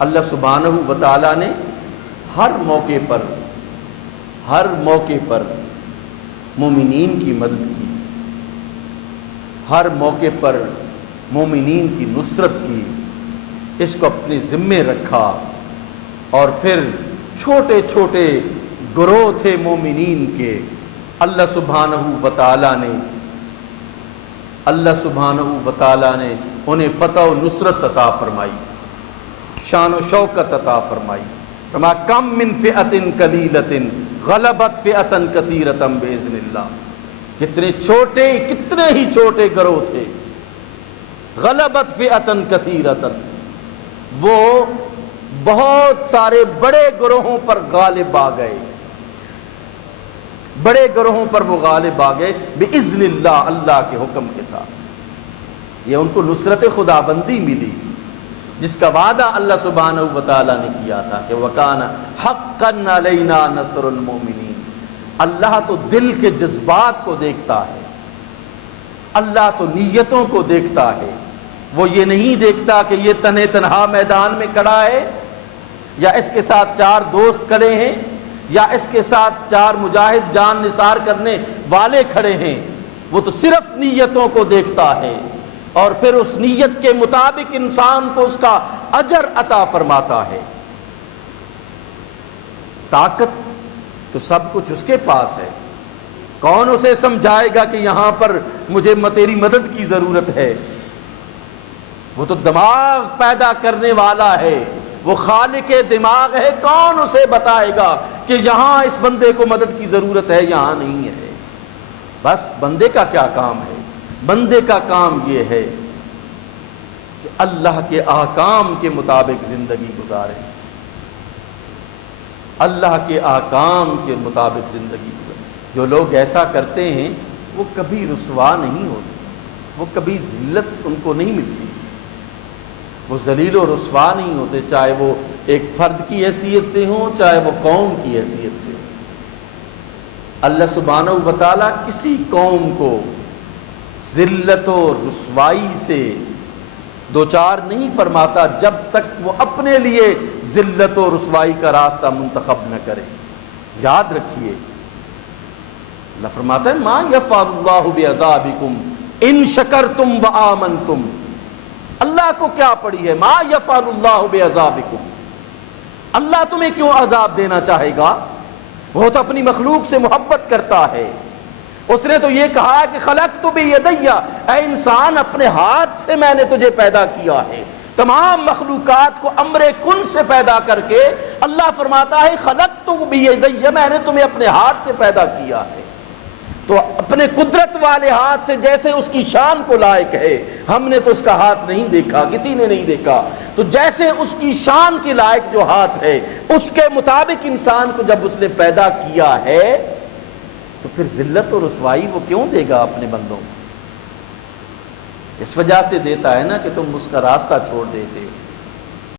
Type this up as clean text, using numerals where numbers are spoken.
اللہ سبحانہ و تعالیٰ نے ہر موقع پر مومنین کی مدد کی، ہر موقع پر مومنین کی نصرت کی، اس کو اپنے ذمے رکھا، اور پھر چھوٹے چھوٹے گروہ تھے مومنین کے، اللہ سبحانہ و تعالیٰ نے انہیں فتح و نصرت عطا فرمائی، شان و شوکت عطا فرمائی۔ فما کم من فئۃ قلیلۃ غلبت فئۃ کثیرۃ باذن اللہ، کتنے ہی چھوٹے گروہ تھے، غلبت فئۃ کثیرۃ، وہ بہت سارے بڑے گروہوں پر غالب آ گئے، بڑے گروہوں پر وہ غالب آ گئے باذن اللہ، اللہ کے حکم کے ساتھ۔ یہ ان کو نصرت خدابندی ملی، جس کا وعدہ اللہ سبحانہ و تعالیٰ نے کیا تھا کہ وَكَانَ حَقًّا عَلَيْنَا نَصْرُ الْمُؤْمِنِينَ۔ اللہ تو دل کے جذبات کو دیکھتا ہے، اللہ تو نیتوں کو دیکھتا ہے، وہ یہ نہیں دیکھتا کہ یہ تنہا میدان میں کھڑا ہے، یا اس کے ساتھ 4 دوست کھڑے ہیں، یا اس کے ساتھ 4 مجاہد جان نثار کرنے والے کھڑے ہیں۔ وہ تو صرف نیتوں کو دیکھتا ہے، اور پھر اس نیت کے مطابق انسان کو اس کا اجر عطا فرماتا ہے۔ طاقت تو سب کچھ اس کے پاس ہے، کون اسے سمجھائے گا کہ یہاں پر مجھے تیری مدد کی ضرورت ہے؟ وہ تو دماغ پیدا کرنے والا ہے، وہ خالق دماغ ہے، کون اسے بتائے گا کہ یہاں اس بندے کو مدد کی ضرورت ہے، یہاں نہیں ہے؟ بس بندے کا کیا کام ہے؟ بندے کا کام یہ ہے کہ اللہ کے احکام کے مطابق زندگی گزارے، اللہ کے احکام کے مطابق زندگی گزارے۔ جو لوگ ایسا کرتے ہیں وہ کبھی رسوا نہیں ہوتے، وہ کبھی ذلت ان کو نہیں ملتی، وہ ذلیل و رسوا نہیں ہوتے، چاہے وہ ایک فرد کی حیثیت سے ہوں، چاہے وہ قوم کی حیثیت سے ہوں۔ اللہ سبحانہ و تعالیٰ کسی قوم کو ذلت و رسوائی سے دوچار نہیں فرماتا جب تک وہ اپنے لیے ذلت و رسوائی کا راستہ منتخب نہ کرے۔ یاد رکھیے، اللہ فرماتا ہے ما یفعل اللہ بعذابکم ان شکرتم وآمنتم۔ اللہ کو کیا پڑی ہے ما یفعل اللہ بعذابکم، اللہ تمہیں کیوں عذاب دینا چاہے گا؟ وہ تو اپنی مخلوق سے محبت کرتا ہے۔ اس نے تو یہ کہا کہ خلقت بیدی، اے انسان اپنے ہاتھ سے میں نے تجھے پیدا کیا ہے۔ تمام مخلوقات کو امر کن سے پیدا کر کے اللہ فرماتا ہے خلقت بیدی، میں نے تمہیں اپنے ہاتھ سے پیدا کیا ہے۔ تو اپنے قدرت والے ہاتھ سے جیسے اس کی شان کو لائق ہے، ہم نے تو اس کا ہاتھ نہیں دیکھا، کسی نے نہیں دیکھا، تو جیسے اس کی شان کے لائق جو ہاتھ ہے اس کے مطابق انسان کو جب اس نے پیدا کیا ہے، تو پھر ذلت و رسوائی وہ کیوں دے گا اپنے بندوں کو؟ اس وجہ سے دیتا ہے نا کہ تم اس کا راستہ چھوڑ دیتے ہو۔